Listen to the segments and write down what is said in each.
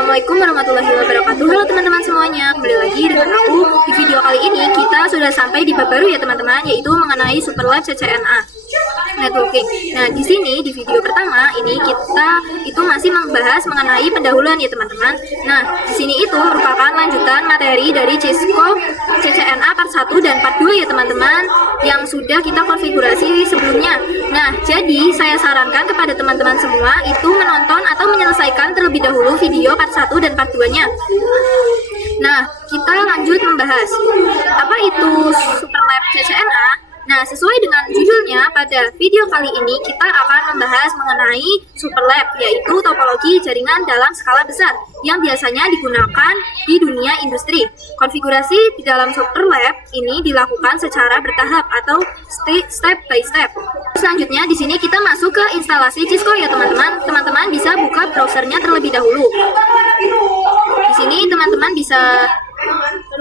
Assalamualaikum warahmatullahi wabarakatuh. Halo teman-teman semuanya, kembali lagi dengan aku. Di video kali ini kita sudah sampai di bab baru ya teman-teman, yaitu mengenai Superlab CCNA Networking. Nah, di sini di video pertama ini kita itu masih membahas mengenai pendahuluan ya teman-teman. Nah, di sini itu merupakan lanjutan materi dari Cisco CCNA part 1 dan part 2 ya teman-teman, yang sudah kita konfigurasi sebelumnya. Nah, jadi saya sarankan kepada teman-teman semua itu menonton atau menyelesaikan terlebih dahulu video part 1 dan part 2-nya. Nah, kita lanjut membahas apa itu Superlab CCNA. Nah, sesuai dengan judulnya, pada video kali ini kita akan membahas mengenai Superlab, yaitu topologi jaringan dalam skala besar yang biasanya digunakan di dunia industri. Konfigurasi di dalam Superlab ini dilakukan secara bertahap atau step by step. Selanjutnya di sini kita masuk ke instalasi Cisco ya teman-teman. Teman-teman bisa buka browsernya terlebih dahulu. Di sini teman-teman bisa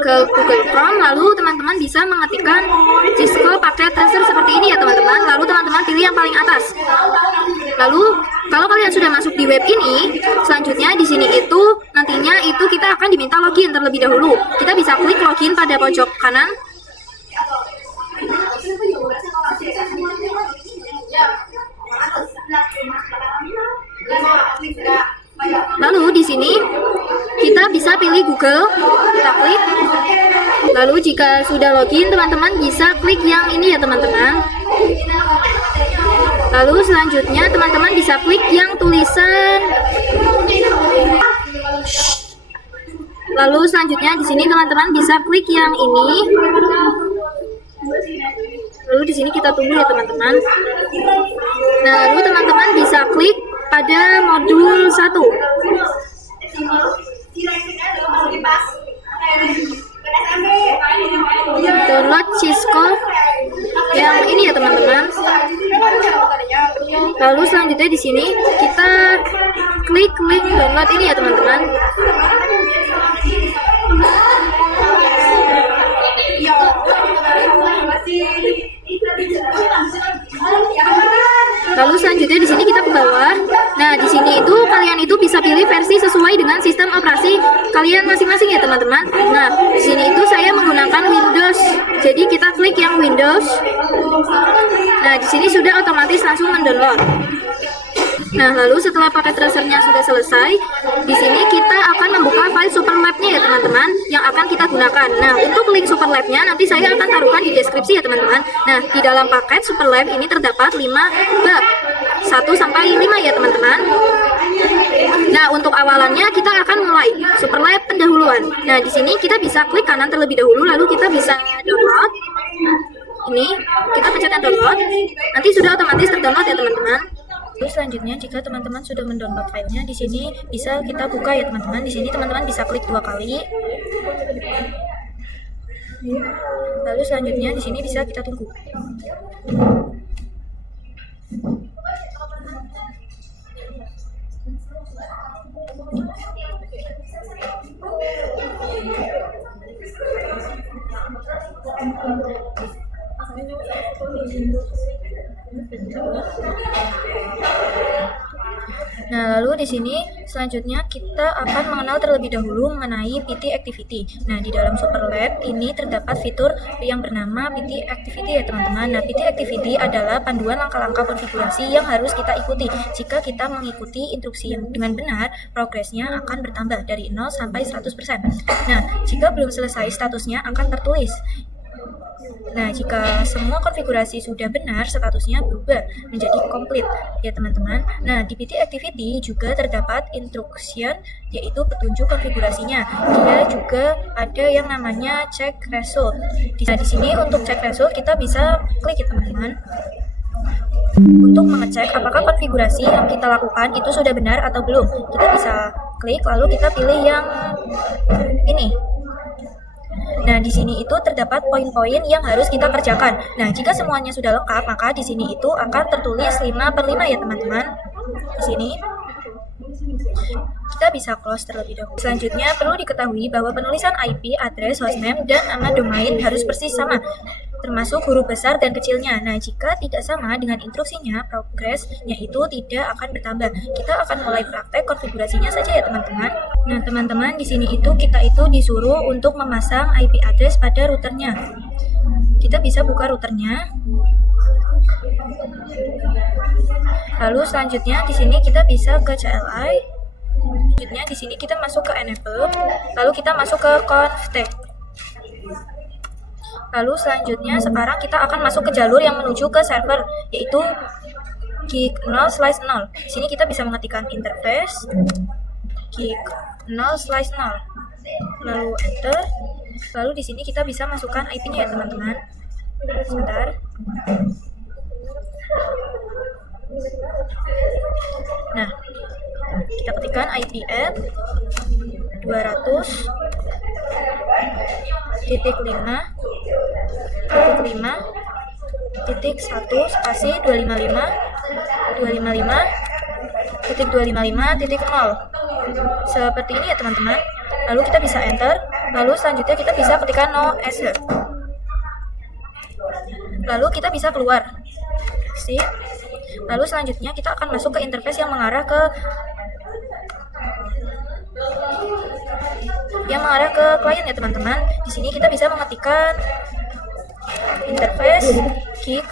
ke Google Chrome, lalu teman-teman bisa mengetikkan Cisco Packet Tracer seperti ini ya teman-teman. Lalu teman-teman pilih yang paling atas. Lalu kalau kalian sudah masuk di web ini, selanjutnya di sini itu nantinya itu kita akan diminta login terlebih dahulu. Kita bisa klik login pada pojok kanan. Lalu di sini kita bisa pilih Google, kita klik. Lalu jika sudah login, teman-teman bisa klik yang ini ya teman-teman. Lalu selanjutnya teman-teman bisa klik yang tulisan. Lalu selanjutnya di sini teman-teman bisa klik yang ini. Lalu di sini kita tunggu ya teman-teman. Nah, lalu teman-teman bisa klik pada modul 1. Download Cisco yang ini ya teman-teman. Lalu selanjutnya di sini kita klik link download ini ya teman-teman. Lalu selanjutnya di sini kita ke bawah. Nah, di sini itu kalian itu bisa pilih versi sesuai dengan sistem operasi kalian masing-masing ya teman-teman. Nah, di sini itu saya menggunakan Windows. Jadi kita klik yang Windows. Nah, di sini sudah otomatis langsung mendownload. Nah, lalu setelah paket tracernya sudah selesai, di sini kita akan membuka file Superlab-nya ya teman-teman, yang akan kita gunakan. Nah, untuk link Superlab-nya nanti saya akan taruhkan di deskripsi ya teman-teman. Nah, di dalam paket Superlab ini terdapat 5 bab, 1 sampai 5 ya teman-teman. Nah, untuk awalannya kita akan mulai Superlab pendahuluan. Nah, di sini kita bisa klik kanan terlebih dahulu, lalu kita bisa download. Ini kita pencet download, nanti sudah otomatis terdownload ya teman-teman. Terus selanjutnya jika teman-teman sudah mendownload filenya, di sini bisa kita buka ya teman-teman. Di sini teman-teman bisa klik 2 kali. Lalu selanjutnya di sini bisa kita tunggu. Nah, lalu di sini selanjutnya kita akan mengenal terlebih dahulu mengenai PT Activity. Nah, di dalam Superlab ini terdapat fitur yang bernama PT Activity ya teman-teman. Nah, PT Activity adalah panduan langkah-langkah konfigurasi yang harus kita ikuti. Jika kita mengikuti instruksi yang dengan benar, progresnya akan bertambah dari 0 sampai 100%. Nah, jika belum selesai, statusnya akan tertulis. Nah, jika semua konfigurasi sudah benar, statusnya berubah menjadi komplit ya teman-teman. Nah, di PT Activity juga terdapat instruction, yaitu petunjuk konfigurasinya. Dia juga ada yang namanya check result. Nah, di sini untuk check result kita bisa klik ya teman-teman, untuk mengecek apakah konfigurasi yang kita lakukan itu sudah benar atau belum. Kita bisa klik, lalu kita pilih yang ini. Nah, di sini itu terdapat poin-poin yang harus kita kerjakan. Nah, jika semuanya sudah lengkap, maka di sini itu akan tertulis 5/5 ya teman-teman. Di sini. Kita bisa close terlebih dahulu. Selanjutnya, perlu diketahui bahwa penulisan IP, address, hostname, dan nama domain harus persis sama, termasuk huruf besar dan kecilnya. Nah, jika tidak sama dengan instruksinya, progresnya itu tidak akan bertambah. Kita akan mulai praktek konfigurasinya saja ya teman-teman. Nah, teman-teman, di sini kita itu disuruh untuk memasang IP address pada routernya. Kita bisa buka routernya. Lalu selanjutnya di sini kita bisa ke CLI. Selanjutnya di sini kita masuk ke enable, lalu kita masuk ke config. Lalu selanjutnya sekarang kita akan masuk ke jalur yang menuju ke server, yaitu gig 0/0. Di sini kita bisa mengetikkan interface gig 0/0. Lalu enter. Lalu di sini kita bisa masukkan IP-nya ya teman-teman. Sebentar. Nah, kita ketikkan IP add 200.5.5.1 spasi 255.255.0. Seperti ini ya teman-teman. Lalu kita bisa enter. Lalu selanjutnya kita bisa ketikkan no answer. Lalu kita bisa keluar. Exit. Lalu selanjutnya kita akan masuk ke interface yang mengarah ke klien ya teman-teman. Di sini kita bisa mengetikkan interface gig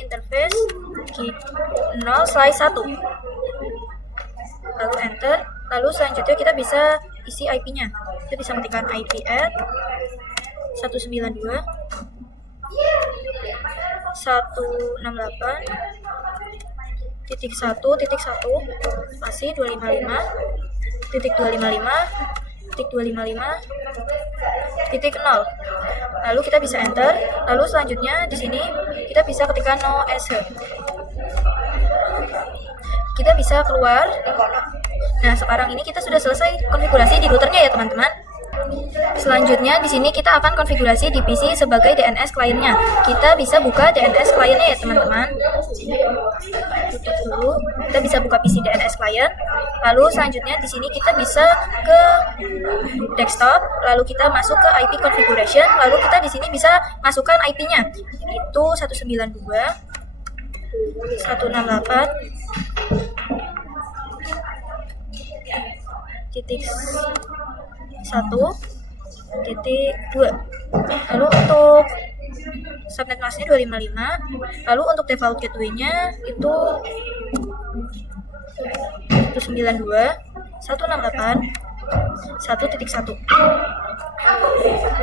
interface gig 0/1. Lalu enter. Lalu selanjutnya kita bisa isi IP-nya. Kita bisa mengetikkan IP add 192.168.1.1 spasi 255.255.255.0. Lalu kita bisa enter. Lalu selanjutnya di sini kita bisa ketikkan no answer. Kita bisa keluar. Nah, sekarang ini kita sudah selesai konfigurasi di routernya ya teman-teman. Selanjutnya di sini kita akan konfigurasi di PC sebagai DNS kliennya. Kita bisa buka DNS kliennya ya teman-teman. Tutup dulu. Kita bisa buka PC DNS client. Lalu selanjutnya di sini kita bisa ke desktop. Lalu kita masuk ke IP configuration. Lalu kita di sini bisa masukkan IP-nya. Itu 192.1.2. Lalu untuk subnet masknya 255. Lalu untuk default gateway-nya itu 192.168.1.1.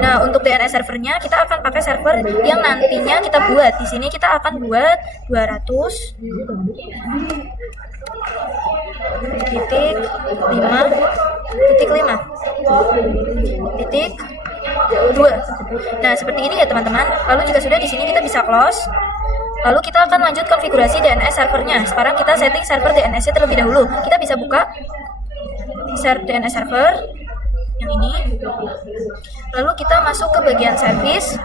Nah, untuk DNS servernya kita akan pakai server yang nantinya kita buat. Di sini kita akan buat 200.5.5.2. Nah, seperti ini ya teman-teman. Lalu jika sudah di sini kita bisa close. Lalu kita akan lanjut konfigurasi DNS servernya. Sekarang kita setting server DNS-nya terlebih dahulu. Kita bisa buka DNS server yang ini. Lalu kita masuk ke bagian service.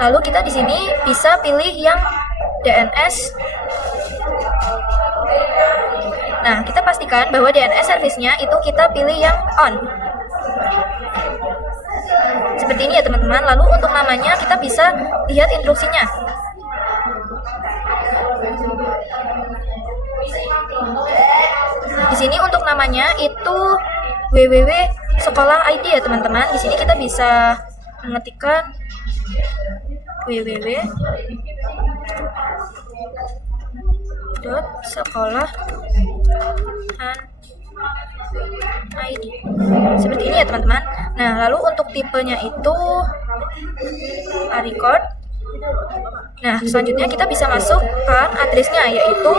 Lalu kita di sini bisa pilih yang DNS. Nah, kita pastikan bahwa DNS service-nya itu kita pilih yang on. Seperti ini ya teman-teman. Lalu untuk namanya kita bisa lihat instruksinya. Di sini untuk namanya itu www sekolah ID ya teman-teman. Di sini kita bisa mengetikkan www.sekolahan.id. Seperti ini ya teman-teman. Nah, lalu untuk tipenya itu record. Nah, selanjutnya kita bisa masukkan addressnya, yaitu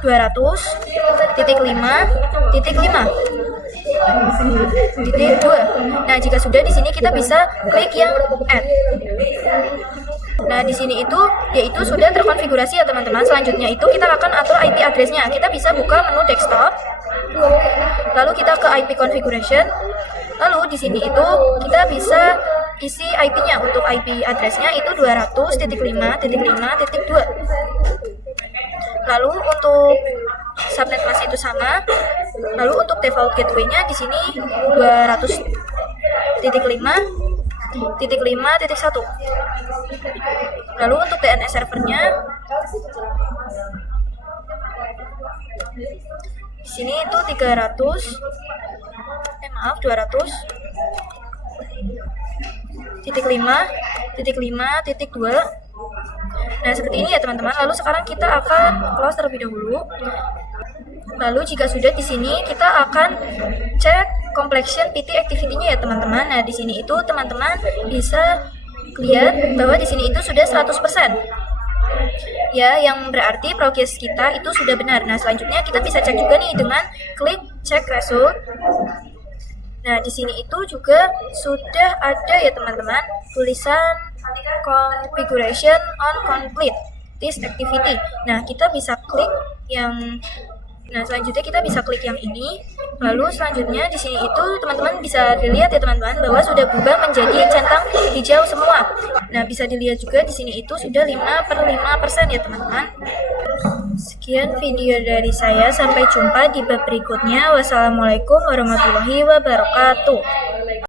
200.5.5.2. Nah, jika sudah di sini kita bisa klik yang add. Nah, di sini yaitu sudah terkonfigurasi ya teman-teman. Selanjutnya itu kita akan atur IP address-nya. Kita bisa buka menu desktop. Lalu kita ke IP configuration. Lalu di sini kita bisa isi IP-nya. Untuk IP address-nya itu 200.5.5.2. Lalu untuk subnet mask itu sama. Lalu untuk default gateway-nya di sini 200.5.5.1. Lalu untuk DNS servernya di sini itu 200.5.5.2. Nah, seperti ini ya teman-teman. Lalu sekarang kita akan close terlebih dahulu. Lalu jika sudah, di sini kita akan cek completion PT activity-nya ya teman-teman. Nah, di sini itu teman-teman bisa lihat bahwa di sini itu sudah 100%. Ya, yang berarti progres kita itu sudah benar. Nah, selanjutnya kita bisa cek juga nih dengan klik check result. Nah, di sini itu juga sudah ada ya teman-teman tulisan configuration on complete this activity. Nah, kita bisa klik selanjutnya kita bisa klik yang ini. Lalu selanjutnya di sini itu teman-teman bisa dilihat ya teman-teman bahwa sudah berubah menjadi centang hijau semua. Nah, bisa dilihat juga di sini itu sudah 5/5% ya teman-teman. Sekian video dari saya, sampai jumpa di bab berikutnya. Wassalamualaikum warahmatullahi wabarakatuh.